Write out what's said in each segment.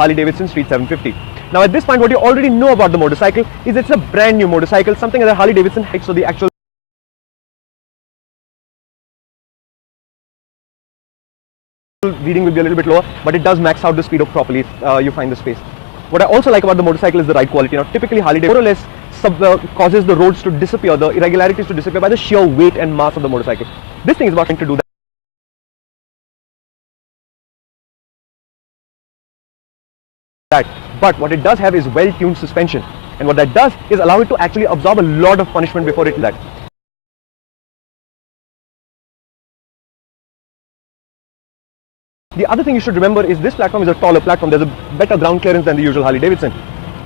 Harley-Davidson Street 750. Now at this point, what you already know about the motorcycle is it's a brand new motorcycle, something that Harley-Davidson hates, so the actual reading will be a little bit lower, but it does max out the speed up properly if you find the space. What I also like about the motorcycle is the ride quality. Now typically Harley-Davidson more or less causes the roads to disappear, the irregularities to disappear by the sheer weight and mass of the motorcycle. This thing is about trying to do that. But what it does have is well-tuned suspension, and what that does is allow it to actually absorb a lot of punishment before it does that. The other thing you should remember is this platform is a taller platform. There's a better ground clearance than the usual Harley-Davidson.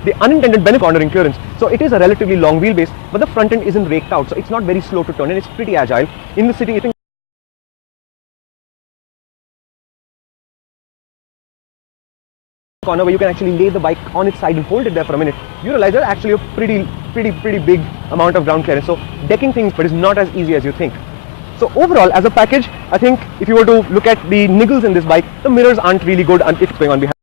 The unintended benefit cornering clearance. So it is a relatively long wheelbase, but the front end isn't raked out, so it's not very slow to turn, and it's pretty agile. In the city, corner where you can actually lay the bike on its side and hold it there for a minute, you realize there's actually a pretty big amount of ground clearance. So decking things, but it's not as easy as you think. So overall, as a package, I think if you were to look at the niggles in this bike, the mirrors aren't really good and it's going on behind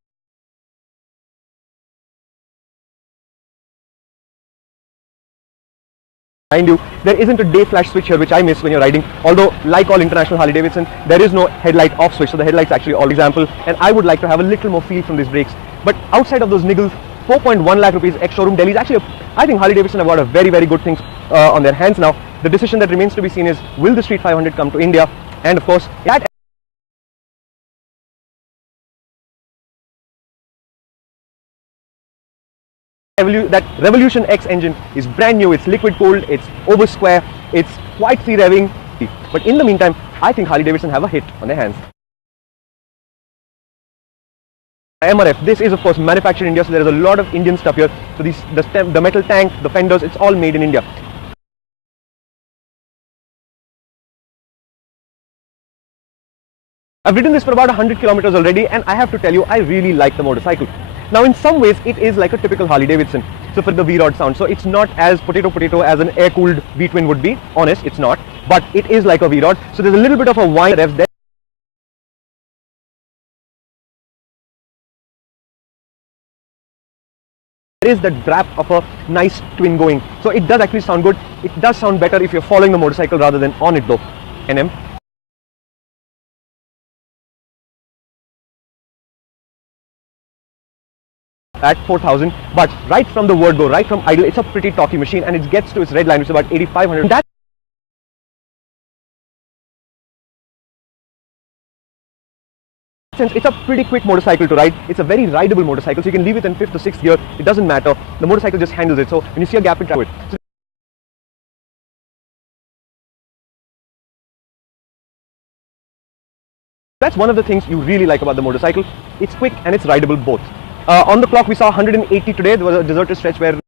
you. There isn't a day flash switch here, which I miss when you're riding, although like all international Harley-Davidson, there is no headlight off switch, so the headlight's actually all example, and I would like to have a little more feel from these brakes. But outside of those niggles, 4.1 lakh rupees ex-showroom Delhi is actually, I think Harley-Davidson have got a very good things on their hands now. The decision that remains to be seen is, will the Street 500 come to India? And of course, that Revolution X engine is brand new, it's liquid cooled, it's over square, it's quite free revving. But in the meantime, I think Harley-Davidson have a hit on their hands. MRF, this is of course manufactured in India, so there is a lot of Indian stuff here. So the metal tank, the fenders, it's all made in India. I've ridden this for about 100 kilometers already, and I have to tell you, I really like the motorcycle. Now in some ways, it is like a typical Harley-Davidson. So for the V-Rod sound, so it's not as potato as an air-cooled V-twin would be. Honest, it's not. But it is like a V-Rod. So there's a little bit of a whine revs there. There is the drap of a nice twin going. So it does actually sound good. It does sound better if you're following the motorcycle rather than on it though. NM. At 4,000, but right from the word go, right from idle, it's a pretty talky machine, and it gets to its red line, which is about 8,500. That sense, it's a pretty quick motorcycle to ride. It's a very rideable motorcycle, so you can leave it in 5th or 6th gear. It doesn't matter. The motorcycle just handles it. So when you see a gap in traffic, so that's one of the things you really like about the motorcycle. It's quick and it's rideable both. On the clock we saw 180 today. There was a deserted stretch where